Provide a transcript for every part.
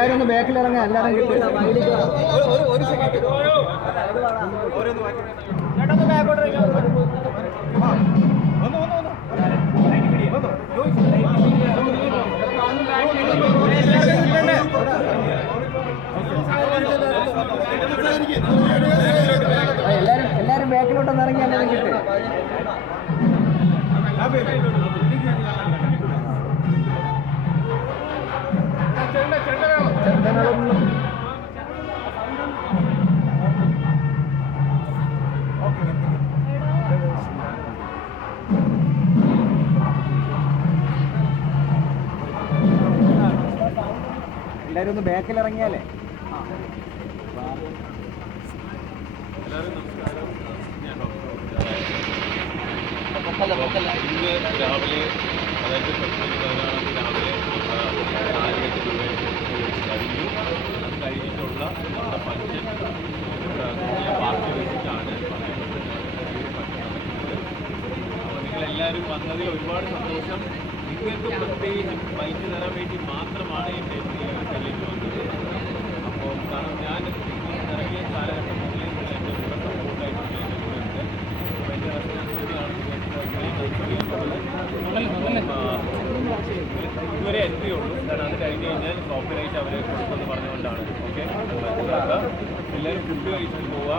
എല്ലാവരും ഒന്ന് ബാക്കിൽ ഇറങ്ങാൻ എല്ലാവരും കിട്ടും. എല്ലാവരും ബാക്കിലോട്ടൊന്ന് ഇറങ്ങി എല്ലാവരും കിട്ടും. എല്ലാവരും ഒന്ന് ബാക്കിൽ ഇറങ്ങിയാലേ. എല്ലാവരും നമസ്കാരം. ഞാൻ ഇന്ന് രാവിലെ, അതായത് ഫെബ്രുവരി 14 രാവിലെ 4-8 രൂപ കഴിഞ്ഞു. അത് കഴിഞ്ഞിട്ടുള്ള നമ്മുടെ ഫംഗ്ഷൻ പാർട്ടി വെച്ചിട്ടാണ് അപ്പോൾ നിങ്ങളെല്ലാവരും വന്നതിൽ ഒരുപാട് സന്തോഷം. നിങ്ങൾക്ക് പ്രത്യേകിച്ച് ബൈക്ക് തരാൻ വേണ്ടി മാത്രമാണ് എൻ്റെ കല്ലിൽ വന്നത്. അപ്പോൾ കാരണം ഞാൻ ഇറങ്ങിയ കാലഘട്ടം മുതലേ എൻ്റെ കൂടെ സപ്പോർട്ടായിട്ടുള്ള എൻ്റെ കൂടെ ഉണ്ട്. അപ്പോൾ എൻ്റെ റെസ്പോൺസിബിലിറ്റിയാണ് ഇതുവരെ എൻട്രി ഉള്ളൂ. കാരണം അത് കഴിഞ്ഞ് കഴിഞ്ഞാൽ കോപ്പറേറ്റ് അവരെ കൊടുക്കുമെന്ന് പറഞ്ഞുകൊണ്ടാണ്. ഓക്കെ, എല്ലാവരും ഫുഡ് കഴിച്ചിട്ട് പോവുക.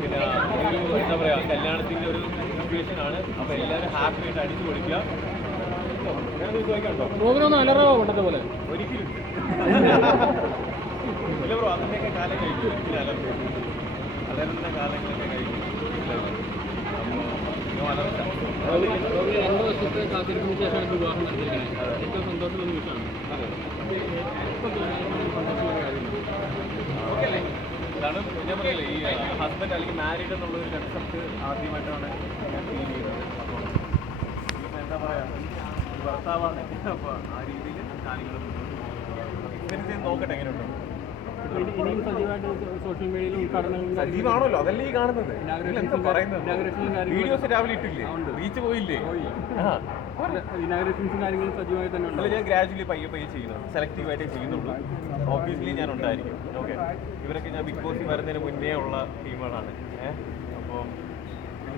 പിന്നെ ഒരു എന്താ പറയുക, കല്യാണത്തിൻ്റെ ഒരു സിറ്റുവേഷനാണ്. അപ്പോൾ എല്ലാവരും ഹാപ്പി ആയിട്ട് അടിച്ചു പൊളിക്കുക. പ്രോഗ്രാം അലറാവോ പണ്ടത്തെ പോലെ? ഒരിക്കലും ഇല്ല ബ്രോ, അതിൻ്റെയൊക്കെ കാലം കഴിക്കും. ഒരിക്കലും അലറുന്ന കാലങ്ങളൊക്കെ കഴിക്കും. അപ്പോൾ 2 വർഷത്തെ കാത്തിരിപ്പിന് ശേഷമാണ് വിവാഹം നടത്തിയിരിക്കുന്നത്. ഏറ്റവും സന്തോഷമുള്ള നിമിഷമാണ്. ഇതാണ് ഞാൻ പറയില്ലേ, ഈ ഹസ്ബൻഡ് അല്ലെങ്കിൽ മാരീഡ് എന്നുള്ളൊരു കൺസെപ്റ്റ് ആദ്യമായിട്ടാണ് ഞാൻ ഫീൽ ചെയ്യുന്നത്. അപ്പോൾ ഇപ്പം എന്താ പറയുക, ഭർത്താവാണ്. അപ്പോൾ ആ രീതിയിൽ കാര്യങ്ങൾ എക്സ്പീരിയൻസ് ചെയ്ത് നോക്കട്ടെ എങ്ങനെയുണ്ടോ. ഇനിയും സജീവമായിട്ട് സോഷ്യൽ മീഡിയയിൽ ഉദ്ഘാടനങ്ങളും സജീവാണല്ലോ, അതല്ലേ ഈ കാണുന്നത്. വീഡിയോസ് രാവിലെ ഇട്ടില്ലേ, റീച്ച് പോയില്ലേ? ഇനാഗ്രേഷൻസും കാര്യങ്ങളും സജീവമായി തന്നെ ഉണ്ട്. ഞാൻ ഗ്രാജുവലി പയ്യെ ചെയ്യുന്നത്, സെലക്റ്റീവായിട്ടേ ചെയ്യുന്നുള്ളൂ. ഓബിയസ്ലി ഞാൻ ഉണ്ടായിരിക്കും. ഓക്കെ, ഇവരൊക്കെ ഞാൻ ബിഗ് ബോസിൽ വരുന്നതിന് മുന്നേ ഉള്ള ടീമുകളാണ്. അപ്പോൾ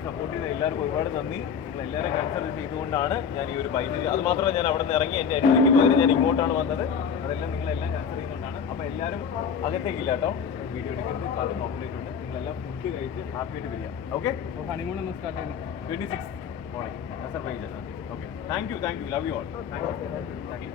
സപ്പോർട്ട് ചെയ്ത എല്ലാവർക്കും ഒരുപാട് നന്ദി. നിങ്ങളെല്ലാവരും കൺസിഡർ ചെയ്തുകൊണ്ടാണ് ഞാൻ ഈ ഒരു ബൈക്ക്, അത് മാത്രമല്ല ഞാൻ അവിടെ നിന്ന് ഇറങ്ങി എൻ്റെ അടുത്തേക്ക് പകരം ഞാൻ ഇങ്ങോട്ടാണ് വന്നത്. അതെല്ലാം നിങ്ങളെല്ലാം കൺസിഡർ ചെയ്യുന്നതുകൊണ്ടാണ്. അപ്പോൾ എല്ലാവരും അകത്തേക്കില്ല കേട്ടോ, വീഡിയോ എടുക്കുന്നത് അത് കോപ്പറേറ്റ് ഉണ്ട്. നിങ്ങളെല്ലാം ഫുഡ് കഴിച്ച് ഹാപ്പി ആയിട്ട് വരിക. ഓക്കെ, ഹണിമൂൺ ഒന്ന് സ്റ്റാർട്ട് ചെയ്യുന്നു 26 morning Azerbaijan. Okay, thank you, love you all. Thank you.